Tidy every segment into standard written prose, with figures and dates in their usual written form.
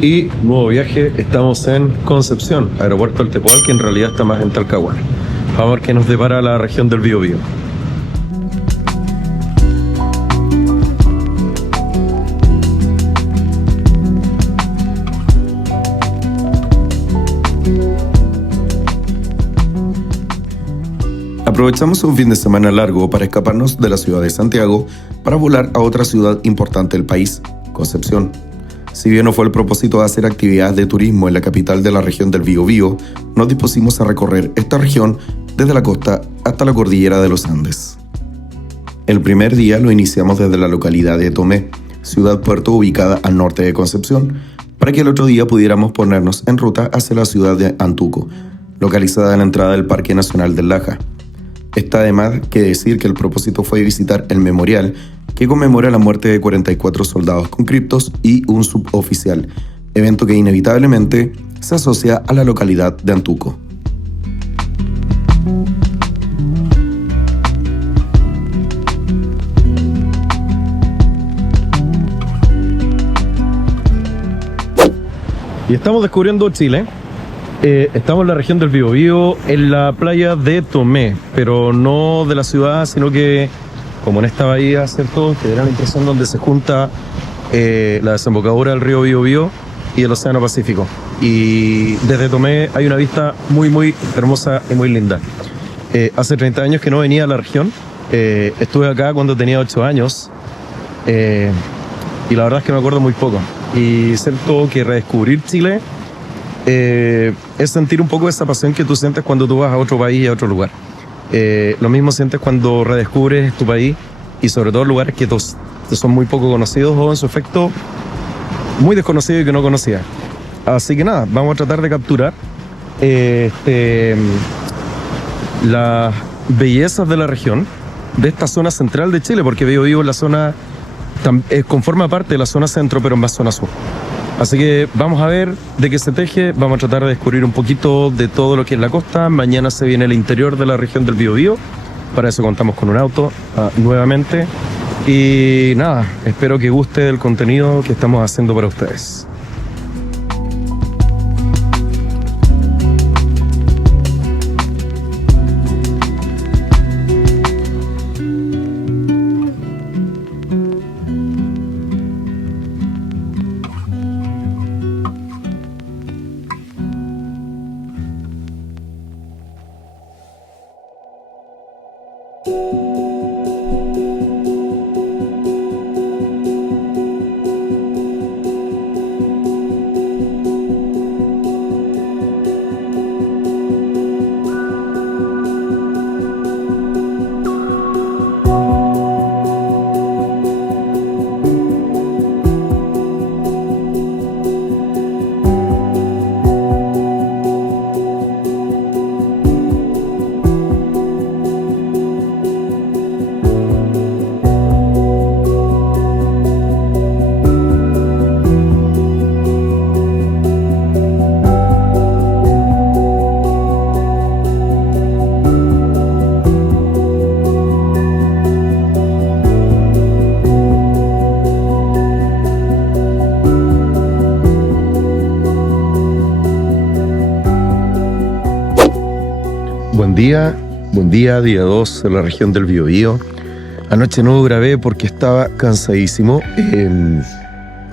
Y nuevo viaje, estamos en Concepción, aeropuerto del Tepual, que en realidad está más en Talcahuano. Vamos a ver qué nos depara la región del Biobío. Aprovechamos un fin de semana largo para escaparnos de la ciudad de Santiago para volar a otra ciudad importante del país, Concepción. Si bien no fue el propósito de hacer actividades de turismo en la capital de la región del Biobío, nos dispusimos a recorrer esta región desde la costa hasta la cordillera de los Andes. El primer día lo iniciamos desde la localidad de Tomé, ciudad-puerto ubicada al norte de Concepción, para que el otro día pudiéramos ponernos en ruta hacia la ciudad de Antuco, localizada en la entrada del Parque Nacional del Laja. Está de más que decir que el propósito fue visitar el memorial que conmemora la muerte de 44 soldados conscriptos y un suboficial, evento que inevitablemente se asocia a la localidad de Antuco. Y estamos descubriendo Chile. Estamos en la región del Biobío, en la playa de Tomé, pero no de la ciudad, sino que como en esta bahía, ¿cierto?, que era la impresión donde se junta la desembocadura del río Biobío y el océano Pacífico. Y desde Tomé hay una vista muy, muy hermosa y muy linda. Hace 30 años que no venía a la región. Estuve acá cuando tenía 8 años y la verdad es que me acuerdo muy poco. Y cierto que redescubrir Chile es sentir un poco esa pasión que tú sientes cuando tú vas a otro país y a otro lugar. Lo mismo sientes cuando redescubres tu país y sobre todo lugares que son muy poco conocidos o en su efecto muy desconocidos y que no conocías. Así que nada, vamos a tratar de capturar las bellezas de la región, de esta zona central de Chile, porque Biobío es la zona, conforma parte de la zona centro, pero en más zona sur. Así que vamos a ver de qué se teje, vamos a tratar de descubrir un poquito de todo lo que es la costa. Mañana se viene el interior de la región del Biobío, para eso contamos con un auto nuevamente. Y nada, espero que guste del contenido que estamos haciendo para ustedes. Buen día, día 2 en la región del Biobío. Anoche no grabé porque estaba cansadísimo.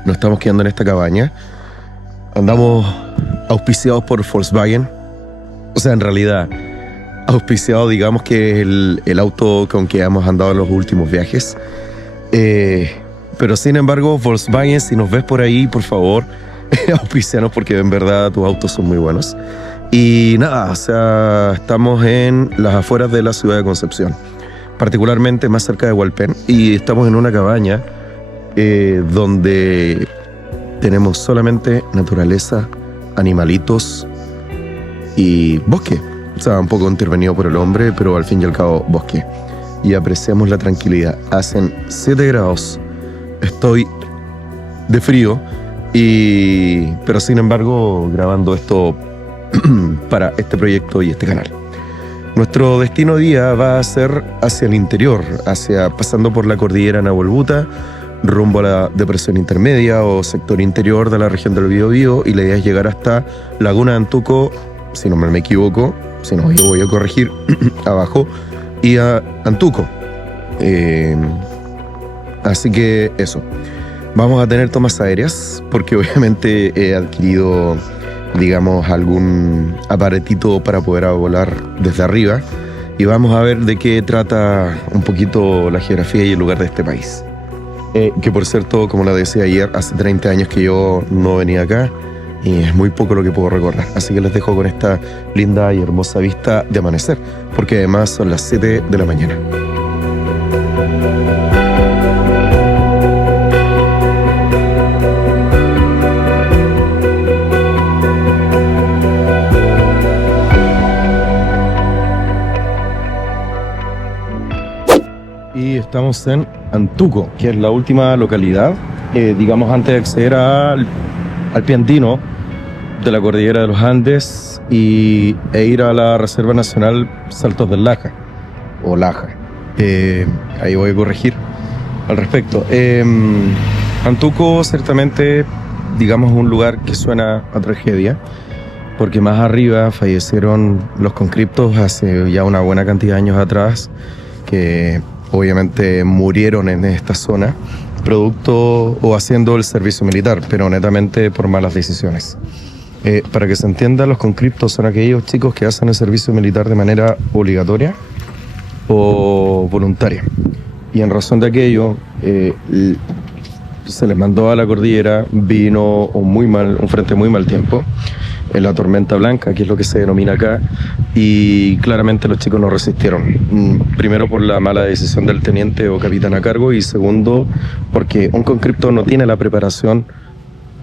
Nos estamos quedando en esta cabaña. Andamos auspiciados por Volkswagen. O sea, en realidad, auspiciado, digamos que es el auto con que hemos andado en los últimos viajes. Pero sin embargo, Volkswagen, si nos ves por ahí, por favor, auspicianos porque en verdad tus autos son muy buenos. Y nada, o sea, estamos en las afueras de la ciudad de Concepción, particularmente más cerca de Hualpén, y estamos en una cabaña donde tenemos solamente naturaleza, animalitos y bosque. O sea, un poco intervenido por el hombre, pero al fin y al cabo bosque. Y apreciamos la tranquilidad. Hacen 7 grados. Estoy de frío, pero sin embargo grabando esto para este proyecto y este canal. Nuestro destino día va a ser hacia el interior, pasando por la cordillera Nahuelbuta, rumbo a la depresión intermedia o sector interior de la región del Biobío, y la idea es llegar hasta Laguna de Antuco, si no me equivoco, si no, yo voy a corregir, abajo, y a Antuco. Así que eso. Vamos a tener tomas aéreas, porque obviamente he adquirido, digamos, algún aparatito para poder volar desde arriba, y vamos a ver de qué trata un poquito la geografía y el lugar de este país. Que por cierto, como la decía ayer, hace 30 años que yo no venía acá, y es muy poco lo que puedo recordar. Así que les dejo con esta linda y hermosa vista de amanecer, porque además son las 7 de la mañana. Y estamos en Antuco, que es la última localidad, digamos, antes de acceder al Piantino de la cordillera de los Andes e ir a la Reserva Nacional Saltos del Laja, o Laja. Ahí voy a corregir al respecto. Antuco, ciertamente, digamos, un lugar que suena a tragedia, porque más arriba fallecieron los conscriptos hace ya una buena cantidad de años atrás, que obviamente murieron en esta zona, producto o haciendo el servicio militar, pero netamente por malas decisiones. Para que se entienda, los conscriptos son aquellos chicos que hacen el servicio militar de manera obligatoria o voluntaria. Y en razón de aquello, se les mandó a la cordillera, vino un frente muy mal tiempo, en la tormenta blanca, que es lo que se denomina acá, y claramente los chicos no resistieron. Primero por la mala decisión del teniente o capitán a cargo, y segundo porque un conscripto no tiene la preparación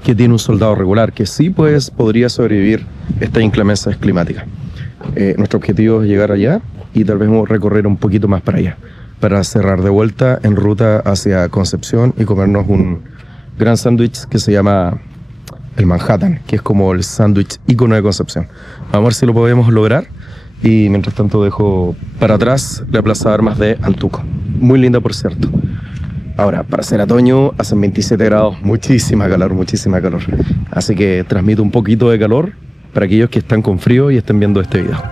que tiene un soldado regular, que sí pues podría sobrevivir estas inclemencias climáticas. Nuestro objetivo es llegar allá y tal vez recorrer un poquito más para allá, para cerrar de vuelta en ruta hacia Concepción y comernos un gran sándwich que se llama el Manhattan, que es como el sándwich ícono de Concepción. Vamos a ver si lo podemos lograr, y mientras tanto dejo para atrás la Plaza de Armas de Antuco. Muy linda, por cierto. Ahora, para ser otoño, hacen 27 grados, muchísima calor, muchísima calor. Así que transmito un poquito de calor para aquellos que están con frío y estén viendo este video.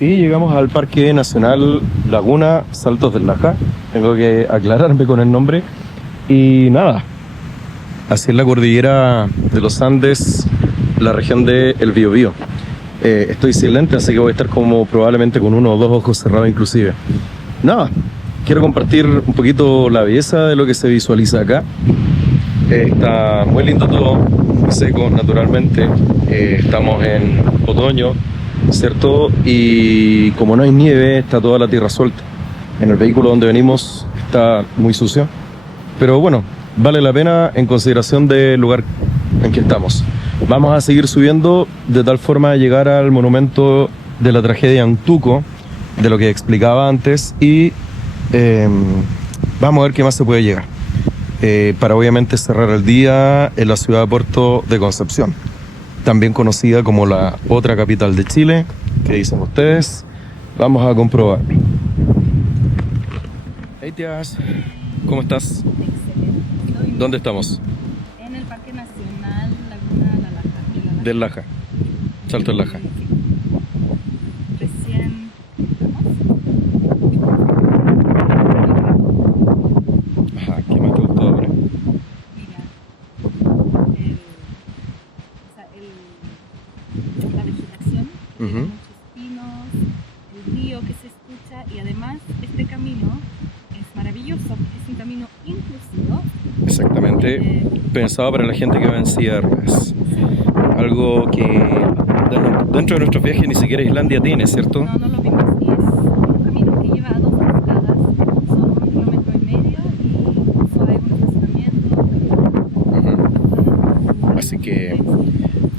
Y llegamos al Parque Nacional Laguna Saltos del Laja. Tengo que aclararme con el nombre. Y nada, así es la cordillera de los Andes, la región del Biobío. Estoy sin lente, así que voy a estar como probablemente con uno o dos ojos cerrados inclusive. Nada, quiero compartir un poquito la belleza de lo que se visualiza acá. Está muy lindo todo, muy seco naturalmente. Estamos en otoño, ¿cierto? Y como no hay nieve, está toda la tierra suelta. En el vehículo donde venimos está muy sucio, pero bueno, vale la pena en consideración del lugar en que estamos. Vamos a seguir subiendo de tal forma de llegar al monumento de la tragedia Antuco, de lo que explicaba antes, y vamos a ver qué más se puede llegar. para obviamente cerrar el día en la ciudad de Puerto de Concepción, también conocida como la otra capital de Chile. ¿Qué dicen ustedes? Vamos a comprobar. Hey tías, ¿cómo estás? Excelente. ¿Dónde estamos? En el Parque Nacional Laguna La Laja. Del Laja, Salto del Laja. Recién Ajá, ¿qué más te gustó ahora? mira, la vegetación, Ujú. muchos pinos, el río que se escucha y además este camino es maravilloso, es un camino inclusivo. Exactamente, pensado para la gente que va en silla de ruedas. Algo que dentro de nuestros viajes ni siquiera Islandia tiene, ¿cierto? No, no lo vimos y es un camino que lleva a dos cascadas, son 1,5 kilómetros y incluso hay un estacionamiento. Ujú. Así que,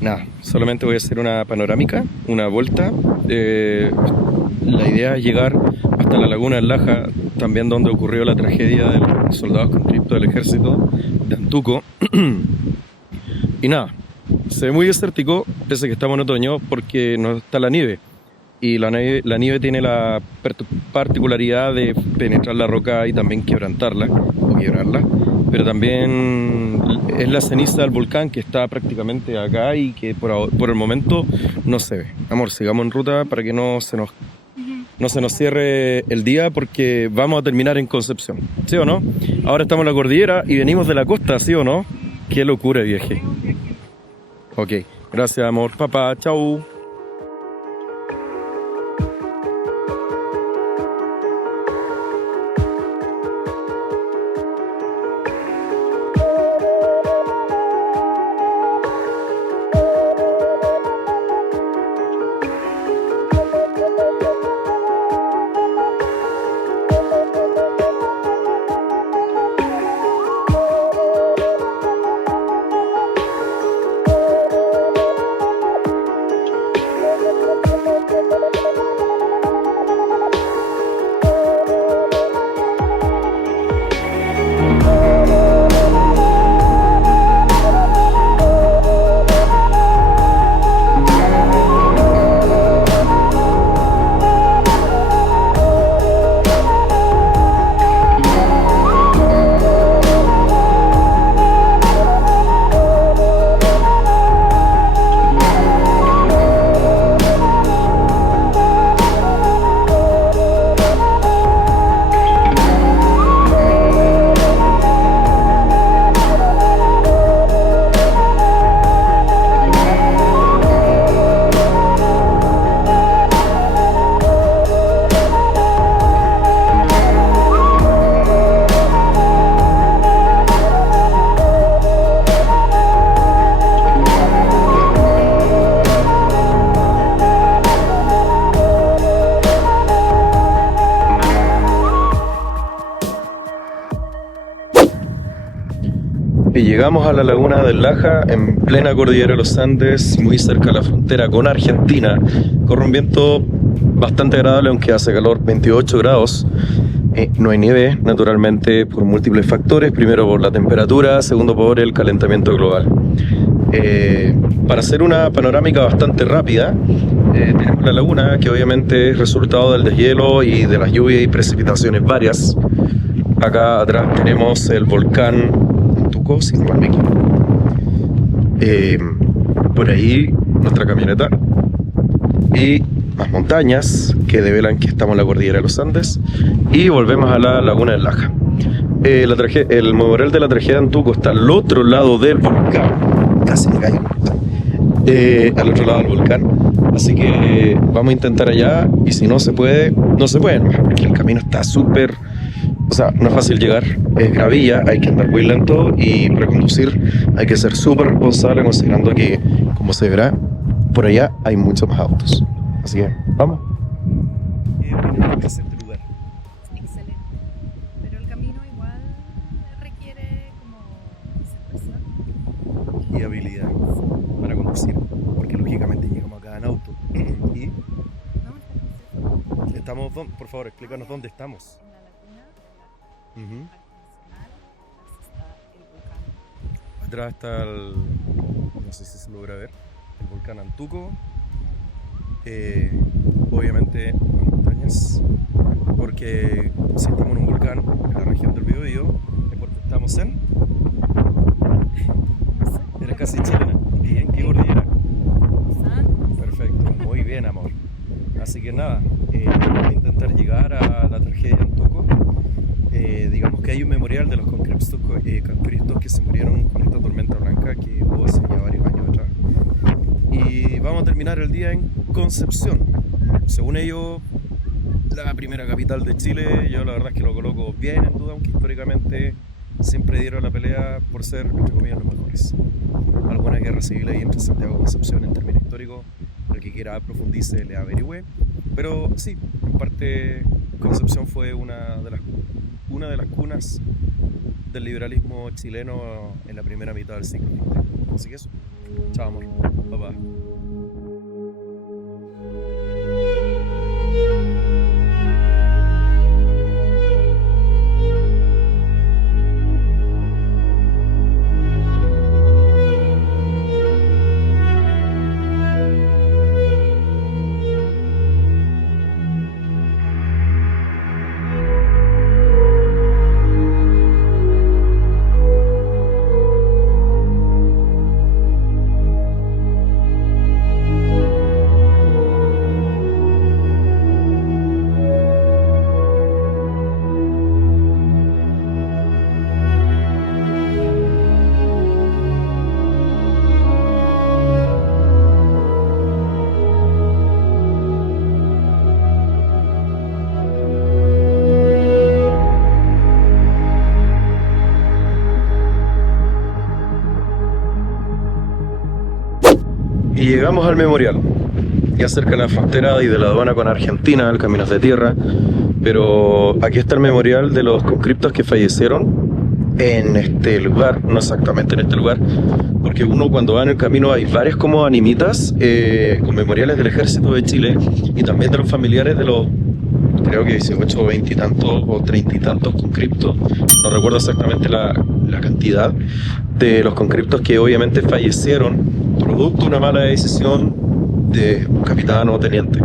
nada, solamente voy a hacer una panorámica, una vuelta. La idea es llegar hasta la Laguna del Laja, también donde ocurrió la tragedia de los soldados conscriptos del ejército de Antuco. Y nada, se ve muy desértico, pese a que estamos en otoño, porque no está la nieve. Y la nieve tiene la particularidad de penetrar la roca y también quebrantarla, o quebrarla. Pero también es la ceniza del volcán que está prácticamente acá y que por el momento no se ve. Amor, sigamos en ruta para que no se nos cierre el día, porque vamos a terminar en Concepción, ¿sí o no? Ahora estamos en la cordillera y venimos de la costa, ¿sí o no? Qué locura de viaje. Ok, gracias amor, papá, chau. Y llegamos a la Laguna del Laja en plena cordillera de los Andes, muy cerca de la frontera con Argentina. Corre un viento bastante agradable, aunque hace calor, 28 grados. No hay nieve, naturalmente, por múltiples factores. Primero por la temperatura, segundo por el calentamiento global. Para hacer una panorámica bastante rápida, tenemos la laguna, que obviamente es resultado del deshielo y de las lluvias y precipitaciones varias. Acá atrás tenemos el volcán Antuco, sin mal me equivoco. Por ahí nuestra camioneta y más montañas que develan que estamos en la cordillera de los Andes, y volvemos a la Laguna del Laja. El memorial de la tragedia de Antuco está al otro lado del volcán, casi me caigo, al otro lado del volcán, así que vamos a intentar allá, y si no se puede, no se puede, porque el camino está súper, o sea, no es fácil llegar, es gravilla, hay que andar muy lento, y para conducir hay que ser súper responsable, considerando que, como se verá, por allá hay muchos más autos. Así que, vamos. Excelente, pero el camino igual requiere como concentración Y habilidad para conducir, porque lógicamente llegamos acá en auto. Y ¿no? estamos, por favor, explícanos dónde estamos. En la laguna del Laja, Ujú. Parque Nacional, Atrás está no sé si se logra ver, el volcán Antuco. Obviamente las montañas, porque si estamos en un volcán en la región del Biobío, es porque estamos en... Eres casi chilena. Bien, ¿qué cordillera? Perfecto, muy bien, amor. Así que nada, vamos a intentar llegar a la tragedia de Antuco. Digamos que hay un memorial de los conscriptos que se murieron con esta tormenta blanca que hubo hace ya varios años atrás. Y vamos a terminar el día en Concepción. Según ellos, la primera capital de Chile. Yo la verdad es que lo coloco bien en duda, aunque históricamente siempre dieron la pelea por ser, entre comillas, los mejores. Alguna guerra civil ahí entre Santiago y Concepción en términos históricos. El que quiera profundice le averigüe. Pero sí, en parte Concepción fue una de las cunas del liberalismo chileno en la primera mitad del siglo XX. Así que eso. Chao, amor. Bye bye. Y llegamos al memorial, ya cerca de la frontera y de la aduana con Argentina, el camino es de tierra, pero aquí está el memorial de los conscriptos que fallecieron en este lugar, no exactamente en este lugar, porque uno cuando va en el camino hay varias como animitas con memoriales del Ejército de Chile y también de los familiares de los, creo que 18 o 20 y tantos o 30 y tantos conscriptos, no recuerdo exactamente la cantidad de los conscriptos que obviamente fallecieron producto de una mala decisión de un capitán o teniente.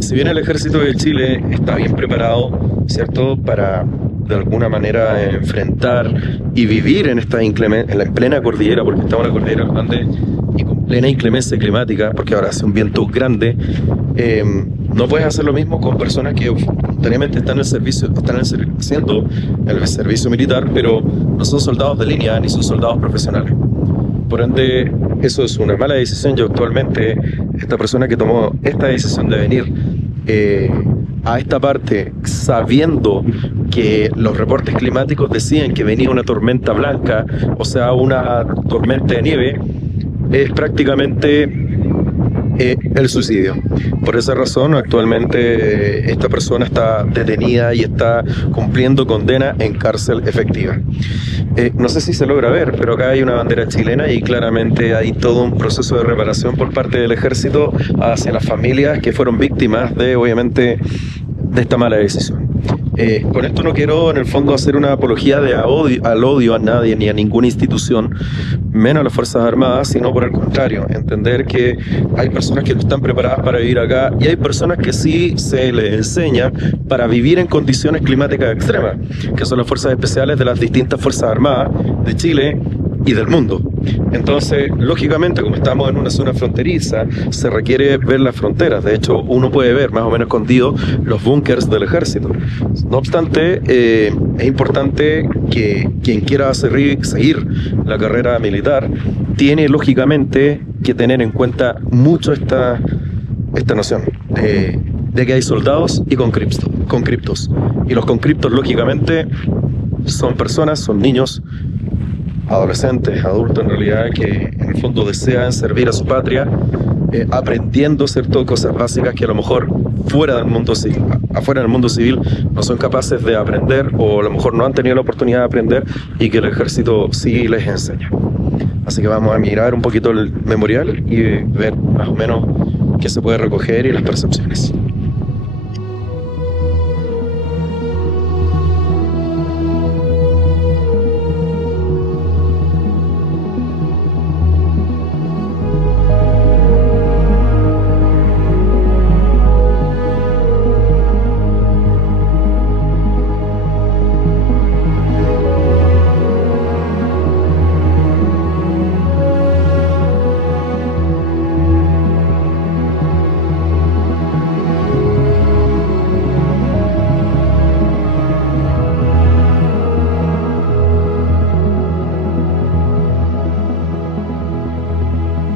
Si bien el Ejército de Chile está bien preparado, ¿cierto?, para de alguna manera enfrentar y vivir en la plena cordillera, porque estamos en la cordillera Andes y con plena inclemencia climática, porque ahora hace un viento grande, no puedes hacer lo mismo con personas que voluntariamente están haciendo el servicio militar, pero no son soldados de línea ni son soldados profesionales. Por ende, eso es una mala decisión. Yo actualmente, esta persona que tomó esta decisión de venir a esta parte sabiendo que los reportes climáticos decían que venía una tormenta blanca, o sea, una tormenta de nieve, es prácticamente el suicidio. Por esa razón, actualmente esta persona está detenida y está cumpliendo condena en cárcel efectiva. No sé si se logra ver, pero acá hay una bandera chilena y claramente hay todo un proceso de reparación por parte del ejército hacia las familias que fueron víctimas de, obviamente, de esta mala decisión. Con esto no quiero en el fondo hacer una apología al odio a nadie ni a ninguna institución, menos a las Fuerzas Armadas, sino por el contrario, entender que hay personas que no están preparadas para vivir acá y hay personas que sí se les enseña para vivir en condiciones climáticas extremas, que son las fuerzas especiales de las distintas Fuerzas Armadas de Chile y del mundo. Entonces, lógicamente, como estamos en una zona fronteriza, se requiere ver las fronteras. De hecho, uno puede ver más o menos escondido los búnkers del ejército. No obstante, es importante que quien quiera seguir la carrera militar tiene lógicamente que tener en cuenta mucho esta noción de que hay soldados y conscriptos. Y los conscriptos, lógicamente, son personas, son niños, adolescentes, adultos en realidad, que en el fondo desean servir a su patria, aprendiendo, ¿cierto?, cosas básicas que a lo mejor afuera del mundo civil no son capaces de aprender, o a lo mejor no han tenido la oportunidad de aprender y que el ejército sí les enseña. Así que vamos a mirar un poquito el memorial y ver más o menos qué se puede recoger y las percepciones.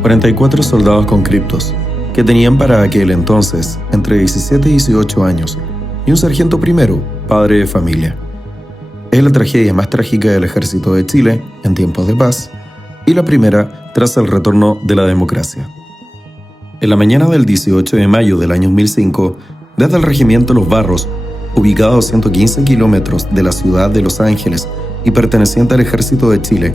44 soldados conscriptos, que tenían para aquel entonces entre 17 y 18 años, y un sargento primero, padre de familia. Es la tragedia más trágica del ejército de Chile en tiempos de paz, y la primera tras el retorno de la democracia. En la mañana del 18 de mayo del año 2005, desde el regimiento Los Barros, ubicado a 115 kilómetros de la ciudad de Los Ángeles y perteneciente al ejército de Chile,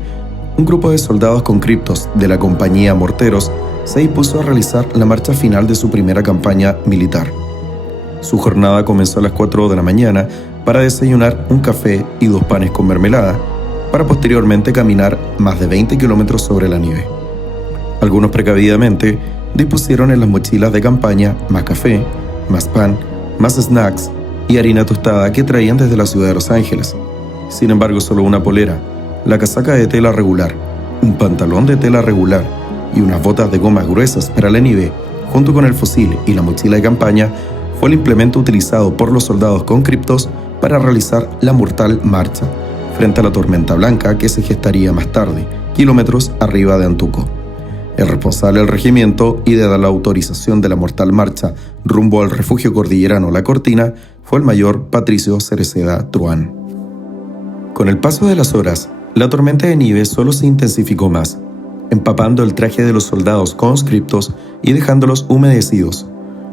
un grupo de soldados conscriptos de la compañía Morteros se dispuso a realizar la marcha final de su primera campaña militar. Su jornada comenzó a las 4 de la mañana para desayunar un café y 2 panes con mermelada, para posteriormente caminar más de 20 kilómetros sobre la nieve. Algunos precavidamente dispusieron en las mochilas de campaña más café, más pan, más snacks y harina tostada que traían desde la ciudad de Los Ángeles. Sin embargo, solo una polera, la casaca de tela regular, un pantalón de tela regular y unas botas de gomas gruesas para la nieve, junto con el fusil y la mochila de campaña, fue el implemento utilizado por los soldados conscriptos para realizar la mortal marcha, frente a la tormenta blanca que se gestaría más tarde, kilómetros arriba de Antuco. El responsable del regimiento y de dar la autorización de la mortal marcha rumbo al refugio cordillerano La Cortina fue el mayor Patricio Cereceda Truán. Con el paso de las horas, la tormenta de nieve solo se intensificó más, empapando el traje de los soldados conscriptos y dejándolos humedecidos,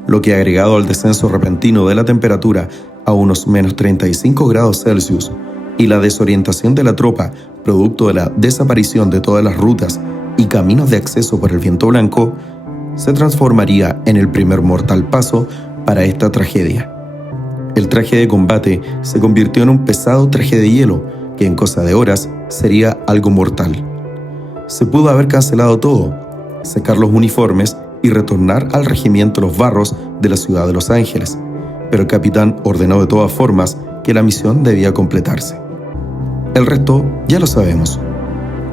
lo que, agregado al descenso repentino de la temperatura a unos menos 35 grados Celsius y la desorientación de la tropa producto de la desaparición de todas las rutas y caminos de acceso por el viento blanco, se transformaría en el primer mortal paso para esta tragedia. El traje de combate se convirtió en un pesado traje de hielo que en cosa de horas sería algo mortal. Se pudo haber cancelado todo, secar los uniformes y retornar al regimiento Los Barros de la ciudad de Los Ángeles, pero el capitán ordenó de todas formas que la misión debía completarse. El resto ya lo sabemos.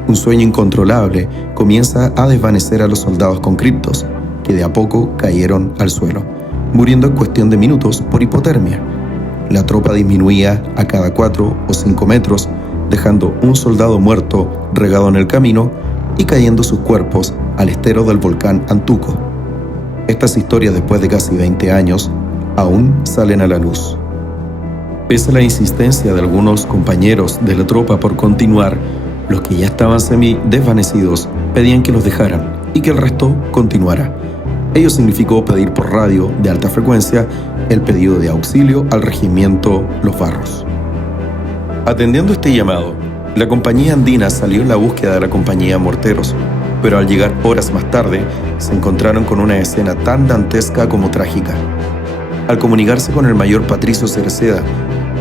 Un sueño incontrolable comienza a desvanecer a los soldados conscriptos, que de a poco cayeron al suelo, muriendo en cuestión de minutos por hipotermia. La tropa disminuía a cada 4 o 5 metros, dejando un soldado muerto regado en el camino y cayendo sus cuerpos al estero del volcán Antuco. Estas historias, después de casi 20 años, aún salen a la luz. Pese a la insistencia de algunos compañeros de la tropa por continuar, los que ya estaban semi-desvanecidos pedían que los dejaran y que el resto continuara. Ello significó pedir por radio de alta frecuencia el pedido de auxilio al regimiento Los Barros. Atendiendo este llamado, la compañía andina salió en la búsqueda de la compañía Morteros, pero al llegar horas más tarde se encontraron con una escena tan dantesca como trágica. Al comunicarse con el mayor Patricio Cereceda,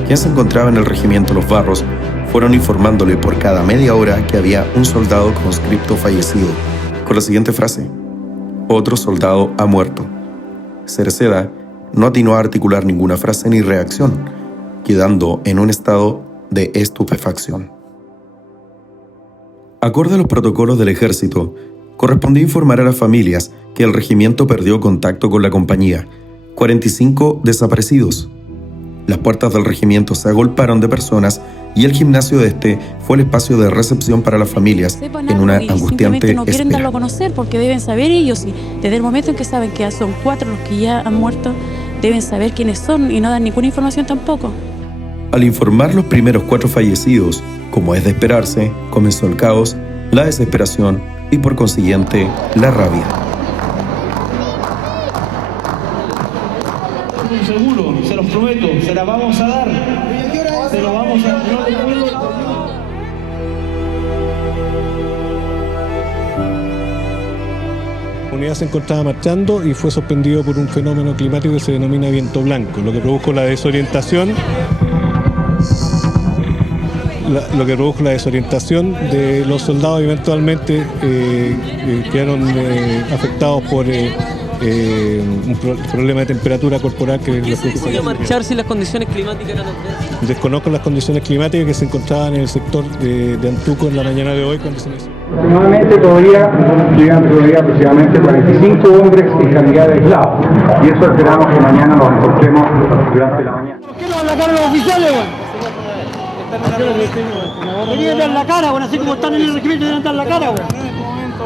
quien se encontraba en el regimiento Los Barros, fueron informándole por cada media hora que había un soldado conscripto fallecido, con la siguiente frase: otro soldado ha muerto. Cereceda no atinó a articular ninguna frase ni reacción, quedando en un estado de estupefacción. Acorde a los protocolos del ejército, correspondía informar a las familias que el regimiento perdió contacto con la compañía. 45 desaparecidos. Las puertas del regimiento se agolparon de personas y el gimnasio de este fue el espacio de recepción para las familias en una angustiante no quieren espera. darlo a conocer porque deben saber ellos, y desde el momento en que saben que son 4 los que ya han muerto, deben saber quiénes son y no dan ninguna información tampoco. Al informar los primeros 4 fallecidos, como es de esperarse, comenzó el caos, la desesperación y por consiguiente la rabia. Seguro, se los prometo, se la vamos a dar. Se lo vamos a dar. La unidad se encontraba marchando y fue sorprendido por un fenómeno climático que se denomina viento blanco, lo que produjo la desorientación. De los soldados, y eventualmente quedaron afectados por un problema de temperatura corporal que les produjo. ¿Podía marchar si las condiciones climáticas eran adversas? Desconozco las condiciones climáticas que se encontraban en el sector de Antuco en la mañana de hoy cuando se les... Aproximadamente todavía aproximadamente 45 hombres en calidad de aislados, y eso esperamos que mañana nos encontremos durante la mañana. ¿Por qué no van a cara los oficiales, güey? Deberían dar la cara, bueno, así como están en el regimiento, deberían dar la cara, güey.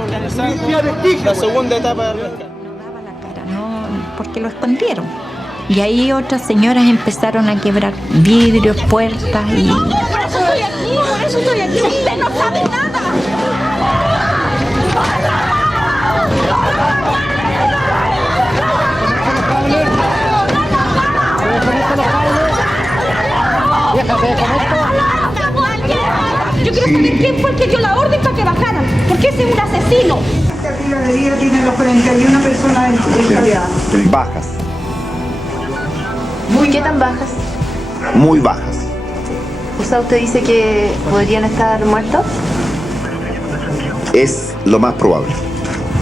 organizando la segunda etapa del rescate. No daba la cara, no, porque lo escondieron. Y ahí otras señoras empezaron a quebrar vidrios, puertas y... Por eso estoy aquí, usted no sabe nada. Yo quiero saber quién fue el que dio la orden para que bajaran, porque ese es un asesino. Esta piradería tiene los 41 personas descarriadas. Bajas. ¿Qué tan bajas? Muy bajas. O sea, ¿usted dice que podrían estar muertos? Es lo más probable.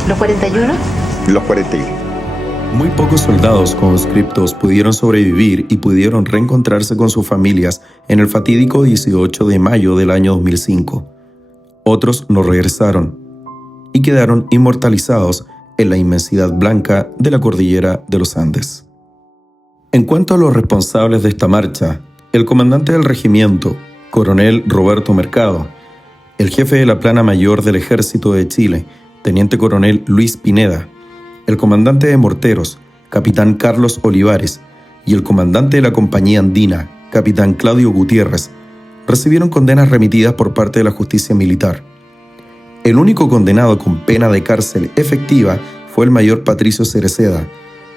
¿Los 41? Los 41. Muy pocos soldados conscriptos pudieron sobrevivir y pudieron reencontrarse con sus familias en el fatídico 18 de mayo del año 2005. Otros no regresaron y quedaron inmortalizados en la inmensidad blanca de la cordillera de los Andes. En cuanto a los responsables de esta marcha, el comandante del regimiento, coronel Roberto Mercado, el jefe de la plana mayor del Ejército de Chile, teniente coronel Luis Pineda, el comandante de morteros, capitán Carlos Olivares, y el comandante de la compañía andina, capitán Claudio Gutiérrez, recibieron condenas remitidas por parte de la justicia militar. El único condenado con pena de cárcel efectiva fue el mayor Patricio Cereceda,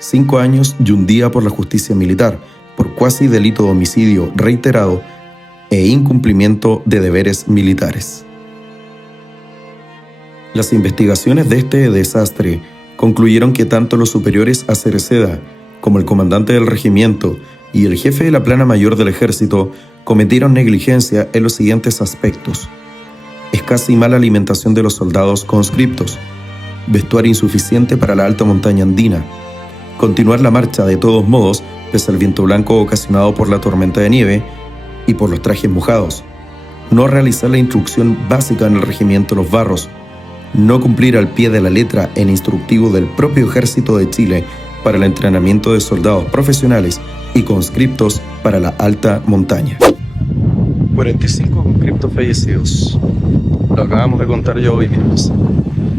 5 años y un día por la justicia militar, por cuasi delito de homicidio reiterado e incumplimiento de deberes militares. Las investigaciones de este desastre concluyeron que tanto los superiores a Cereceda como el comandante del regimiento y el jefe de la plana mayor del ejército cometieron negligencia en los siguientes aspectos: escasa y mala alimentación de los soldados conscriptos, vestuario insuficiente para la alta montaña andina, continuar la marcha de todos modos pese al viento blanco ocasionado por la tormenta de nieve y por los trajes mojados, no realizar la instrucción básica en el regimiento Los Barros, no cumplir al pie de la letra el instructivo del propio Ejército de Chile para el entrenamiento de soldados profesionales y conscriptos para la alta montaña. 45 conscriptos fallecidos. Lo acabamos de contar yo hoy viernes.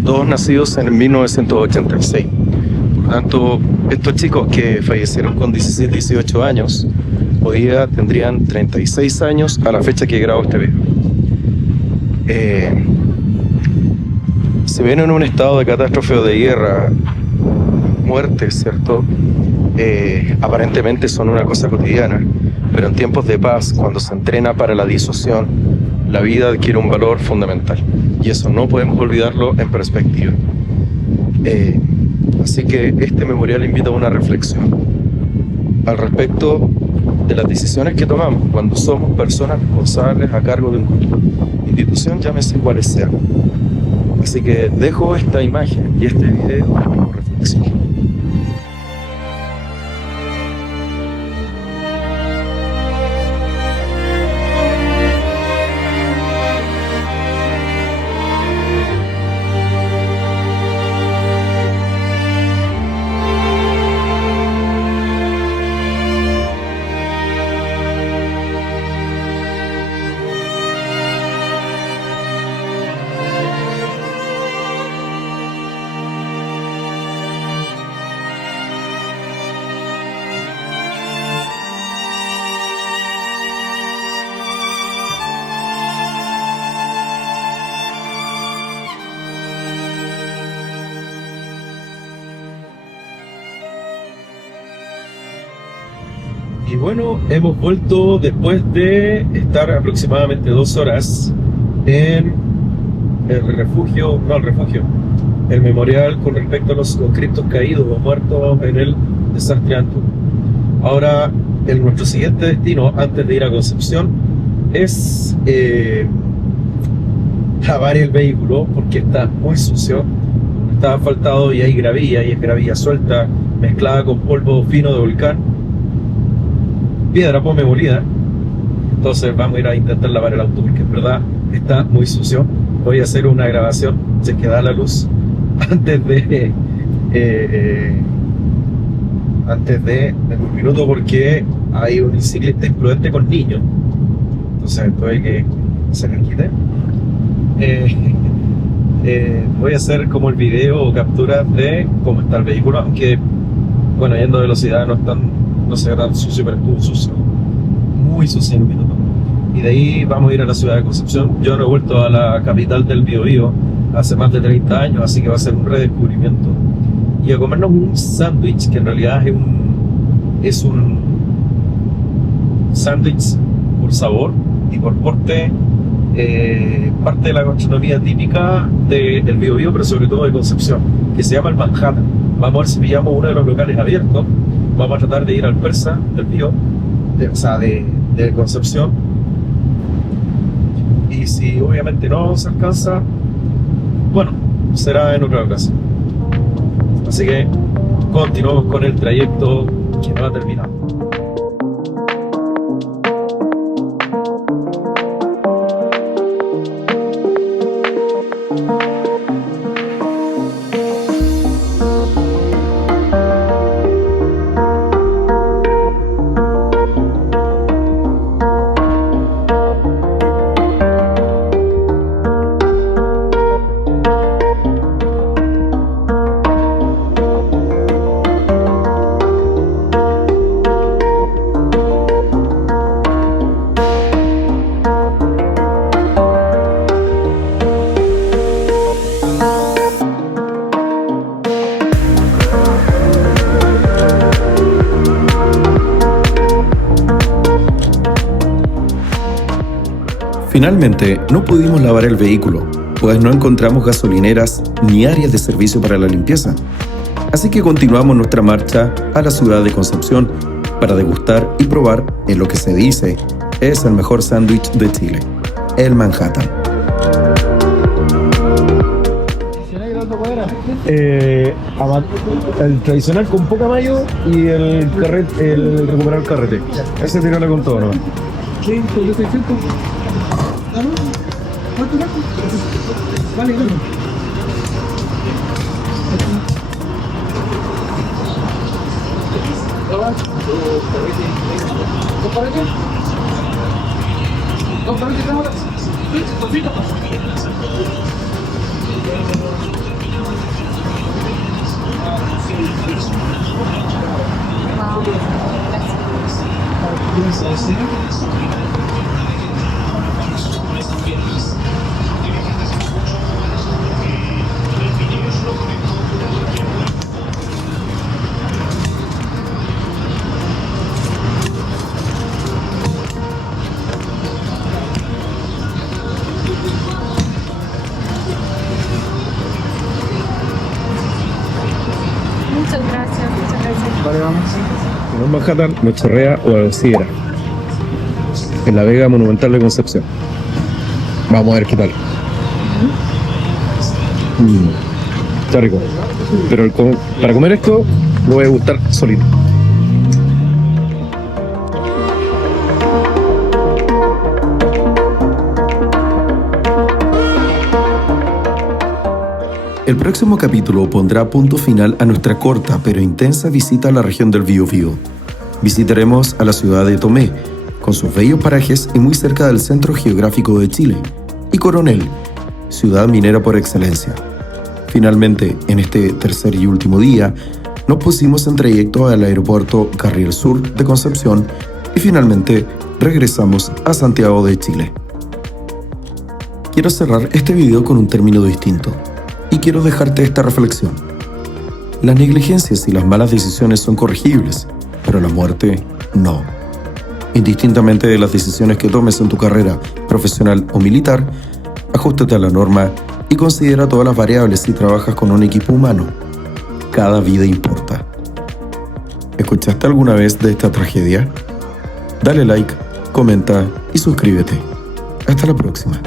Todos nacidos en 1986. Por lo tanto, estos chicos que fallecieron con 17, 18 años, hoy día tendrían 36 años a la fecha que grabo este video. Se ven en un estado de catástrofe o de guerra, muerte, ¿cierto? Aparentemente son una cosa cotidiana, pero en tiempos de paz, cuando se entrena para la disuasión, la vida adquiere un valor fundamental y eso no podemos olvidarlo en perspectiva. Así que este memorial invita a una reflexión al respecto de las decisiones que tomamos cuando somos personas responsables a cargo de una institución, llámese cuales sean. Así que dejo esta imagen y este video como reflexión. Y bueno, hemos vuelto después de estar aproximadamente 2 horas en el memorial con respecto a los conscriptos caídos o muertos en el desastre Antún. Ahora, nuestro siguiente destino, antes de ir a Concepción, es lavar el vehículo porque está muy sucio, está asfaltado y hay gravilla, y es gravilla suelta mezclada con polvo fino de volcán, piedra pome molida. Entonces vamos a ir a intentar lavar el auto porque en verdad está muy sucio. Voy a hacer una grabación, si es que da la luz, antes de en un minuto, porque hay un ciclista imprudente con niños. Entonces esto hay que se les quite. voy a hacer como el video o captura de cómo está el vehículo, aunque bueno, yendo a velocidad no se ve tan sucio, pero estuvo sucio, muy sucio en un minuto. Y de ahí vamos a ir a la ciudad de Concepción. Yo no he vuelto a la capital del Biobío hace más de 30 años, así que va a ser un redescubrimiento. Y a comernos un sándwich, que en realidad es un sándwich por sabor y por porte, parte de la gastronomía típica del Biobío, pero sobre todo de Concepción, que se llama el Manhattan. Vamos a ver si pillamos uno de los locales abiertos. Vamos a tratar de ir al persa del Bío, de Concepción. Y si obviamente no se alcanza, bueno, será en otra ocasión. Así que continuamos con el trayecto que no ha terminado. Finalmente, no pudimos lavar el vehículo, pues no encontramos gasolineras ni áreas de servicio para la limpieza. Así que continuamos nuestra marcha a la ciudad de Concepción para degustar y probar en lo que se dice es el mejor sándwich de Chile, el Manhattan. El tradicional con poca mayo y el recuperar el carrete. Ese tirarle con todo, ¿no? Sí, pues yo 600. ¿Cuánto gasto? Vale, bueno. Muchas gracias, muchas gracias. Vale, vamos. En un Manhattan, Nochorrea o Alcira, en la Vega Monumental de Concepción. Vamos a ver qué tal. Está rico. Pero para comer esto, lo voy a gustar solito. El próximo capítulo pondrá punto final a nuestra corta pero intensa visita a la región del Biobío. Visitaremos a la ciudad de Tomé, con sus bellos parajes y muy cerca del centro geográfico de Chile, y Coronel, ciudad minera por excelencia. Finalmente, en este tercer y último día, nos pusimos en trayecto al aeropuerto Carriel Sur de Concepción y finalmente regresamos a Santiago de Chile. Quiero cerrar este video con un término distinto. Y quiero dejarte esta reflexión. Las negligencias y las malas decisiones son corregibles, pero la muerte no. Indistintamente de las decisiones que tomes en tu carrera profesional o militar, ajústate a la norma y considera todas las variables si trabajas con un equipo humano. Cada vida importa. ¿Escuchaste alguna vez de esta tragedia? Dale like, comenta y suscríbete. Hasta la próxima.